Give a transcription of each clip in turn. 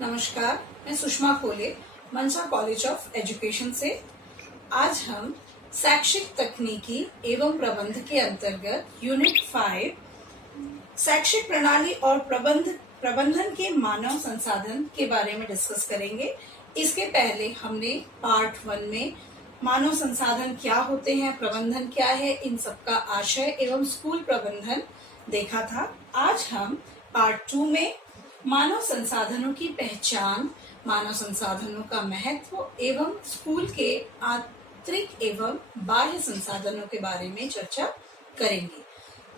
नमस्कार, मैं सुषमा खोले, मनसा कॉलेज ऑफ एजुकेशन से। आज हम शैक्षिक तकनीकी एवं प्रबंध के अंतर्गत यूनिट 5 शैक्षिक प्रणाली और प्रबंधन के मानव संसाधन के बारे में डिस्कस करेंगे। इसके पहले हमने पार्ट 1 में मानव संसाधन क्या होते हैं, प्रबंधन क्या है, इन सबका आशय एवं स्कूल प्रबंधन देखा था। आज हम पार्ट 2 में मानव संसाधनों की पहचान, मानव संसाधनों का महत्व एवं स्कूल के आंतरिक एवं बाह्य संसाधनों के बारे में चर्चा करेंगे।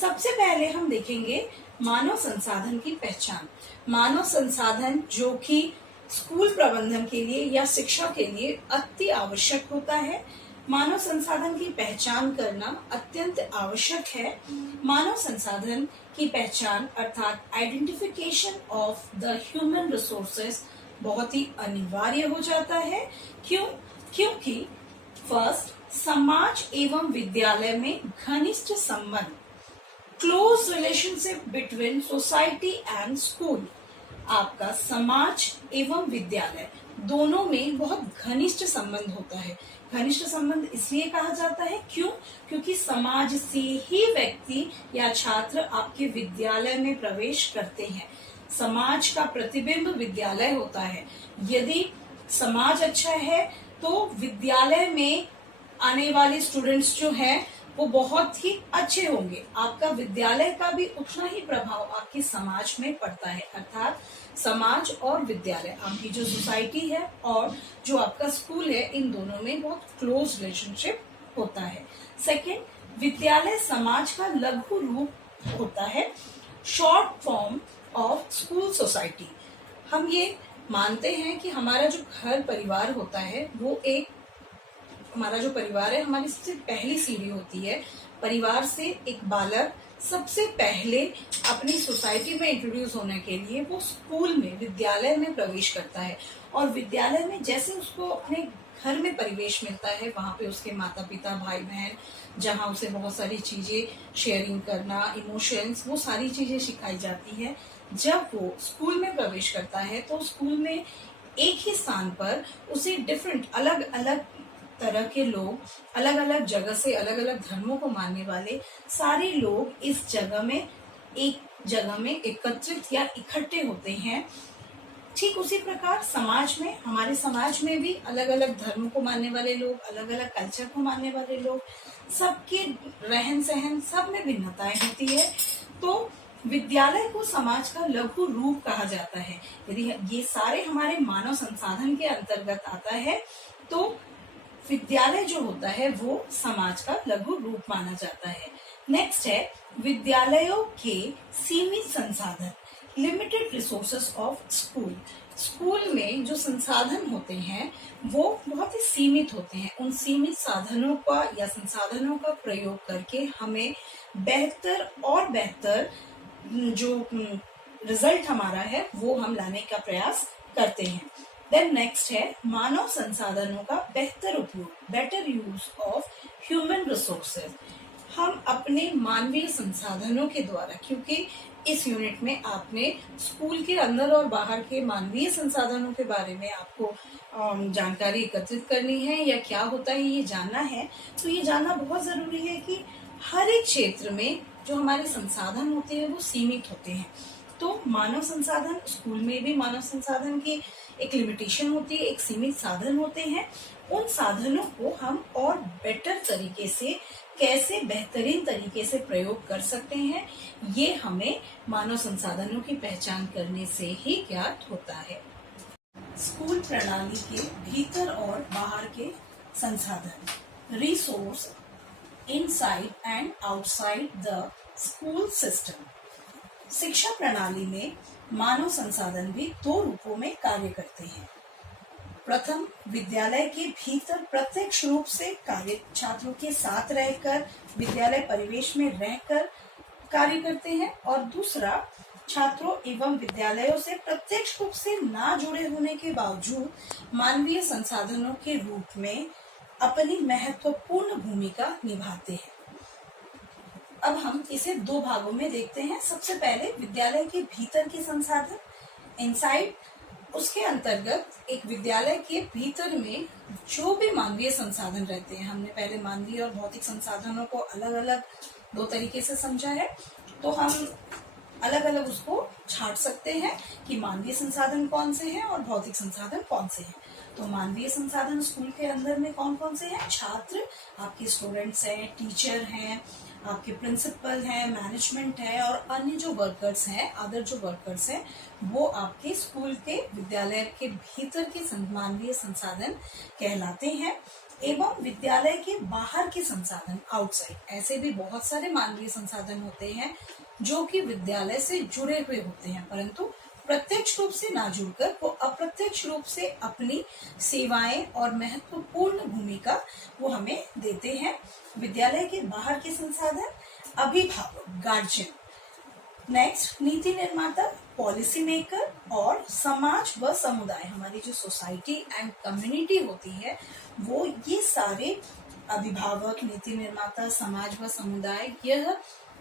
सबसे पहले हम देखेंगे मानव संसाधन की पहचान। मानव संसाधन जो कि स्कूल प्रबंधन के लिए या शिक्षा के लिए अति आवश्यक होता है। मानव संसाधन की पहचान करना अत्यंत आवश्यक है। मानव संसाधन की पहचान अर्थात identification of the human resources बहुत ही अनिवार्य हो जाता है। क्योंकि फर्स्ट, समाज एवं विद्यालय में घनिष्ठ संबंध, close relationship between society and school. आपका समाज एवं विद्यालय दोनों में बहुत घनिष्ठ संबंध होता है। घनिष्ठ संबंध इसलिए कहा जाता है क्योंकि समाज से ही व्यक्ति या छात्र आपके विद्यालय में प्रवेश करते हैं। समाज का प्रतिबिंब विद्यालय होता है। यदि समाज अच्छा है तो विद्यालय में आने वाले स्टूडेंट्स जो हैं वो बहुत ही अच्छे होंगे। आपका विद्यालय का भी उतना ही प्रभाव आपके समाज में पड़ता है। अर्थात समाज और विद्यालय, आपकी जो सोसाइटी है और जो आपका स्कूल है, इन दोनों में बहुत क्लोज रिलेशनशिप होता है। सेकंड, विद्यालय समाज का लघु रूप होता है, short form of school society. हम ये मानते हैं कि हमारा जो घर परिवार होता है वो हमारा जो परिवार है हमारी सबसे पहली सीढ़ी होती है। परिवार से एक बालक सबसे पहले अपनी सोसाइटी में इंट्रोड्यूस होने के लिए वो स्कूल में, विद्यालय में प्रवेश करता है। और विद्यालय में जैसे उसको अपने घर में परिवेश मिलता है, वहां पे उसके माता पिता, भाई बहन, जहां उसे बहुत सारी चीजें शेयरिंग करना, इमोशंस, वो सारी चीजें सिखाई जाती है। जब वो स्कूल में प्रवेश करता है तो स्कूल में एक ही स्थान पर उसे डिफरेंट, अलग अलग तरह के लोग, अलग अलग जगह से, अलग अलग धर्मों को मानने वाले सारे लोग इस जगह में, एक जगह में एकत्रित या इकट्ठे होते हैं। ठीक उसी प्रकार समाज में, हमारे समाज में भी अलग अलग धर्म को मानने वाले लोग, अलग अलग कल्चर को मानने वाले लोग, सबके रहन सहन सब में भिन्नताएं होती है। तो विद्यालय को समाज का लघु रूप कहा जाता है। यदि ये सारे हमारे मानव संसाधन के अंतर्गत आता है तो विद्यालय जो होता है वो समाज का लघु रूप माना जाता है। नेक्स्ट है विद्यालयों के सीमित संसाधन, limited resources of school. School में जो संसाधन होते हैं वो बहुत ही सीमित होते हैं। उन सीमित साधनों का या संसाधनों का प्रयोग करके हमें बेहतर और बेहतर जो रिजल्ट हमारा है वो हम लाने का प्रयास करते हैं। देन नेक्स्ट है मानव संसाधनों का बेहतर उपयोग, better use of human resources. हम अपने मानवीय संसाधनों के द्वारा, क्योंकि इस यूनिट में आपने स्कूल के अंदर और बाहर के मानवीय संसाधनों के बारे में आपको जानकारी एकत्रित करनी है या क्या होता है ये जानना है। तो ये जानना बहुत जरूरी है कि हर एक क्षेत्र में जो हमारे संसाधन होते हैं वो सीमित होते हैं। तो मानव संसाधन, स्कूल में भी मानव संसाधन की एक लिमिटेशन होती है, एक सीमित साधन होते हैं। उन साधनों को हम और बेटर तरीके से, कैसे बेहतरीन तरीके से प्रयोग कर सकते हैं, ये हमें मानव संसाधनों की पहचान करने से ही ज्ञात होता है। स्कूल प्रणाली के भीतर और बाहर के संसाधन, resource inside and outside the school system. शिक्षा प्रणाली में मानव संसाधन भी दो रूपों में कार्य करते हैं। प्रथम, विद्यालय के भीतर प्रत्यक्ष रूप से कार्य, छात्रों के साथ रहकर, विद्यालय परिवेश में रहकर कार्य करते हैं। और दूसरा, छात्रों एवं विद्यालयों से प्रत्यक्ष रूप से ना जुड़े होने के बावजूद मानवीय संसाधनों के रूप में अपनी महत्वपूर्ण भूमिका निभाते हैं। अब हम इसे दो भागों में देखते हैं। सबसे पहले विद्यालय के भीतर के संसाधन, इनसाइड उसके अंतर्गत एक विद्यालय के भीतर में जो भी मानवीय संसाधन रहते हैं, हमने पहले मानवीय और भौतिक संसाधनों को अलग अलग दो तरीके से समझा है, तो हम अलग अलग उसको छांट सकते हैं कि मानवीय संसाधन कौन से हैं और भौतिक संसाधन कौन से हैं। तो मानवीय संसाधन स्कूल के अंदर में कौन कौन से हैं? छात्र, आपके स्टूडेंट्स हैं, टीचर हैं, आपके प्रिंसिपल हैं, मैनेजमेंट है और अन्य जो वर्कर्स हैं, अदर जो वर्कर्स हैं, वो आपके स्कूल के विद्यालय के भीतर के मानवीय संसाधन कहलाते हैं। एवं विद्यालय के बाहर के संसाधन, आउटसाइड, ऐसे भी बहुत सारे मानवीय संसाधन होते हैं जो कि विद्यालय से जुड़े हुए होते हैं, परंतु प्रत्यक्ष रूप से ना जुड़कर वो अप्रत्यक्ष रूप से अपनी सेवाएं और महत्वपूर्ण भूमिका वो हमें देते हैं। विद्यालय के बाहर के संसाधन, अभिभावक, गार्जियन। नेक्स्ट, नीति निर्माता, पॉलिसी मेकर और समाज व समुदाय, हमारी जो सोसाइटी एंड कम्युनिटी होती है, वो ये सारे अभिभावक, नीति निर्माता, समाज व समुदाय, यह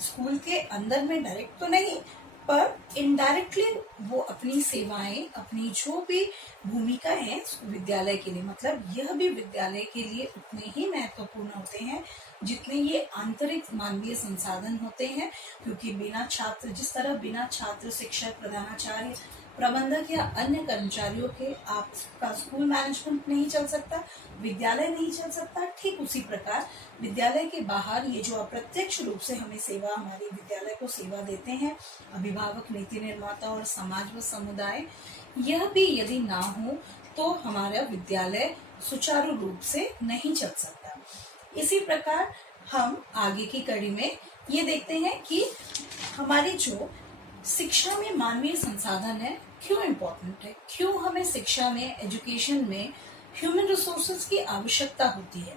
स्कूल के अंदर में डायरेक्ट तो नहीं पर इनडायरेक्टली वो अपनी सेवाएं, अपनी जो भी भूमिकाएं हैं विद्यालय के लिए, मतलब यह भी विद्यालय के लिए उतने ही महत्वपूर्ण होते हैं जितने ये आंतरिक मानवीय संसाधन होते हैं। क्योंकि बिना छात्र, जिस तरह बिना छात्र, शिक्षक, प्रधानाचार्य, प्रबंधक या अन्य कर्मचारियों के आपका स्कूल मैनेजमेंट नहीं चल सकता, विद्यालय नहीं चल सकता, ठीक उसी प्रकार विद्यालय के बाहर ये जो अप्रत्यक्ष रूप से हमें सेवा, हमारी विद्यालय को सेवा देते हैं, अभिभावक, नीति निर्माता और समाज व समुदाय, यह भी यदि ना हो तो हमारा विद्यालय सुचारू रूप से नहीं चल सकता। इसी प्रकार हम आगे की कड़ी में ये देखते हैं कि हमारी जो शिक्षा में मानवीय संसाधन है क्यों इम्पोर्टेंट है, क्यों हमें शिक्षा में, एजुकेशन में ह्यूमन रिसोर्सेज की आवश्यकता होती है।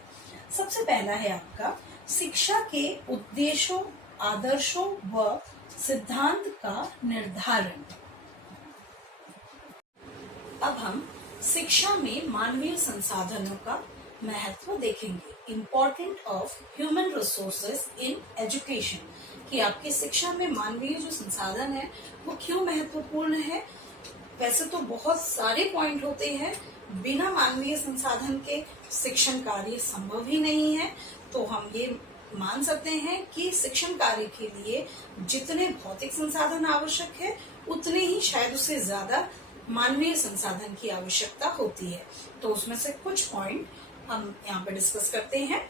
सबसे पहला है आपका शिक्षा के उद्देश्यों, आदर्शों व सिद्धांत का निर्धारण। अब हम शिक्षा में मानवीय संसाधनों का महत्व देखेंगे। Important of human resources in education, कि आपकी शिक्षा में मानवीय जो संसाधन है वो क्यों महत्वपूर्ण है। वैसे तो बहुत सारे पॉइंट होते हैं, बिना मानवीय संसाधन के शिक्षण कार्य संभव ही नहीं है। तो हम ये मान सकते हैं कि शिक्षण कार्य के लिए जितने भौतिक संसाधन आवश्यक है उतने ही शायद उससे ज्यादा मानवीय संसाधन की आवश्यकता होती है। तो उसमें से कुछ पॉइंट हम यहाँ पे डिस्कस करते हैं।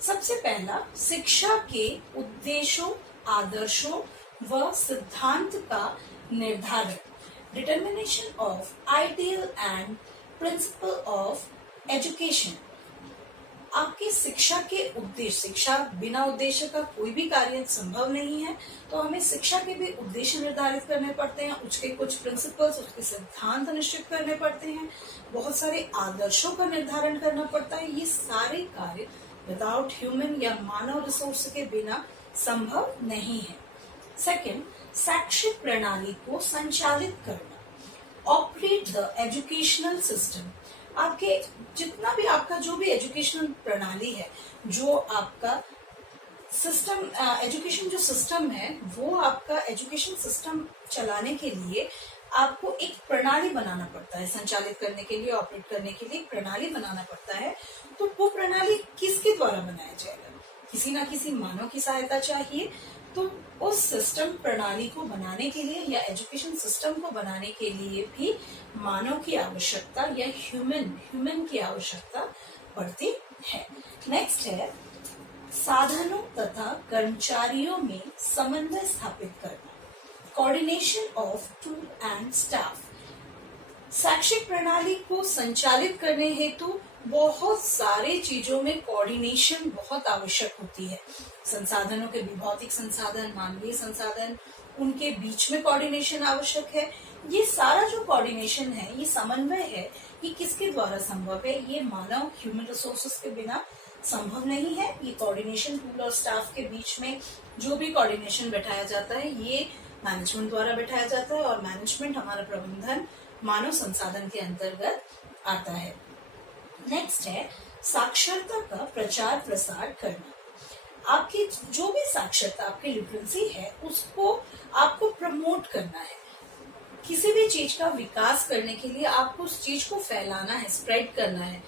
सबसे पहला, शिक्षा के उद्देश्यों, आदर्शों व सिद्धांत का निर्धारण। Determination of ideal and principle of education. आपकी शिक्षा के उद्देश्य, शिक्षा बिना उद्देश्य का कोई भी कार्य संभव नहीं है, तो हमें शिक्षा के भी उद्देश्य निर्धारित करने पड़ते हैं, उसके कुछ प्रिंसिपल्स, उसके सिद्धांत निश्चित करने पड़ते हैं, बहुत सारे आदर्शों का निर्धारण करना पड़ता है। ये सारे कार्य विदाउट ह्यूमन या मानव रिसोर्स के बिना संभव नहीं है। सेकंड, शैक्षिक प्रणाली को संचालित करना। Operate the educational system. आपके जितना भी आपका जो भी एजुकेशनल प्रणाली है, जो आपका सिस्टम, एजुकेशन जो सिस्टम है, वो आपका एजुकेशन सिस्टम चलाने के लिए आपको एक प्रणाली बनाना पड़ता है, संचालित करने के लिए, ऑपरेट करने के लिए एक प्रणाली बनाना पड़ता है। तो वो प्रणाली किसके द्वारा बनाया जाएगा? किसी ना किसी मानव की सहायता चाहिए। तो उस सिस्टम, प्रणाली को बनाने के लिए या एजुकेशन सिस्टम को बनाने के लिए भी मानव की आवश्यकता या ह्यूमन की आवश्यकता पड़ती है। नेक्स्ट है साधनों तथा कर्मचारियों में समन्वय स्थापित करना। Coordination of tool and staff. शैक्षिक प्रणाली को संचालित करने हेतु बहुत सारे चीजों में कोऑर्डिनेशन बहुत आवश्यक होती है। संसाधनों के भी, भौतिक संसाधन, मानवीय संसाधन, उनके बीच में कोऑर्डिनेशन आवश्यक है। ये सारा जो कोऑर्डिनेशन है, ये समन्वय है, ये किसके द्वारा संभव है? ये मानव, ह्यूमन रिसोर्सेज के बिना संभव नहीं है। ये कोऑर्डिनेशन टूल और स्टाफ के बीच में जो भी कोऑर्डिनेशन बैठाया जाता है, ये मैनेजमेंट द्वारा बैठाया जाता है और मैनेजमेंट, हमारा प्रबंधन, मानव संसाधन के अंतर्गत आता है। नेक्स्ट है साक्षरता का प्रचार प्रसार करना। आपकी जो भी साक्षरता, आपकी लिटरेसी है, उसको आपको प्रमोट करना है। किसी भी चीज का विकास करने के लिए आपको उस चीज को फैलाना है, स्प्रेड करना है,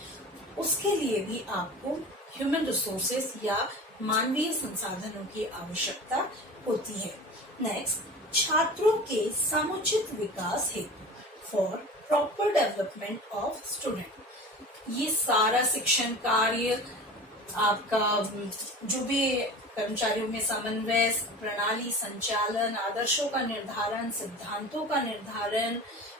उसके लिए भी आपको ह्यूमन रिसोर्सेस या मानवीय संसाधनों की आवश्यकता होती है। नेक्स्ट, छात्रों के समुचित विकास हेतु for proper development of student. ये सारा शिक्षण कार्य आपका जो भी कर्मचारियों में समन्वय, प्रणाली संचालन, आदर्शों का निर्धारण, सिद्धांतों का निर्धारण,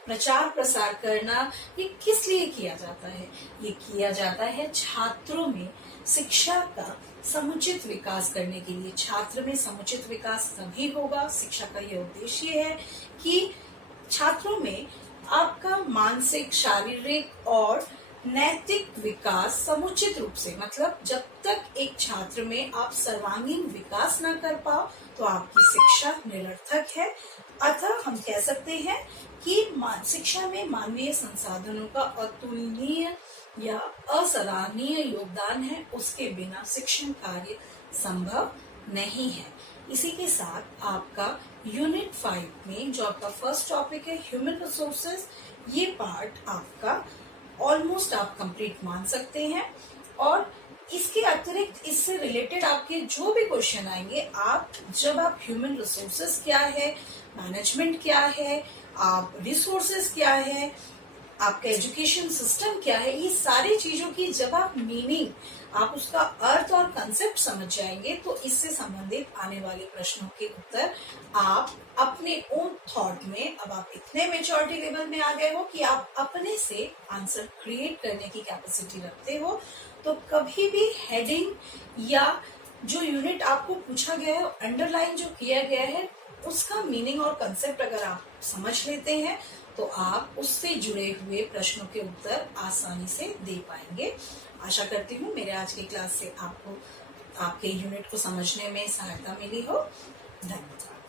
प्रचार प्रसार करना, ये किस लिए किया जाता है? ये किया जाता है छात्रों में शिक्षा का समुचित विकास करने के लिए। छात्र में समुचित विकास तभी होगा, शिक्षा का ये उद्देश्य है कि छात्रों में आपका मानसिक, शारीरिक और नैतिक विकास समुचित रूप से, मतलब जब तक एक छात्र में आप सर्वांगीण विकास ना कर पाओ तो आपकी शिक्षा निरर्थक है। अतः हम कह सकते हैं कि शिक्षा में मानवीय संसाधनों का अतुलनीय या असराहनीय योगदान है, उसके बिना शिक्षण कार्य संभव नहीं है। इसी के साथ आपका यूनिट 5 में जो आपका फर्स्ट टॉपिक है ह्यूमन रिसोर्सेज, ये पार्ट आपका ऑलमोस्ट आप कंप्लीट मान सकते हैं। और इसके अतिरिक्त इससे रिलेटेड आपके जो भी क्वेश्चन आएंगे, आप जब आप ह्यूमन रिसोर्सेज क्या है, मैनेजमेंट क्या है, आप रिसोर्सेज क्या है, आपका एजुकेशन सिस्टम क्या है, ये सारी चीजों की जब आप मीनिंग, आप उसका अर्थ और कंसेप्ट समझ जाएंगे तो इससे संबंधित आने वाले प्रश्नों के उत्तर आप अपने ओन थॉट में, अब आप इतने मेच्योरिटी लेवल में आ गए हो कि आप अपने से आंसर क्रिएट करने की कैपेसिटी रखते हो, तो कभी भी हेडिंग या जो यूनिट आपको पूछा गया है, अंडरलाइन जो किया गया है, उसका मीनिंग और कंसेप्ट अगर आप समझ लेते हैं तो आप उससे जुड़े हुए प्रश्नों के उत्तर आसानी से दे पाएंगे। आशा करती हूँ मेरे आज की क्लास से आपको आपके यूनिट को समझने में सहायता मिली हो। धन्यवाद।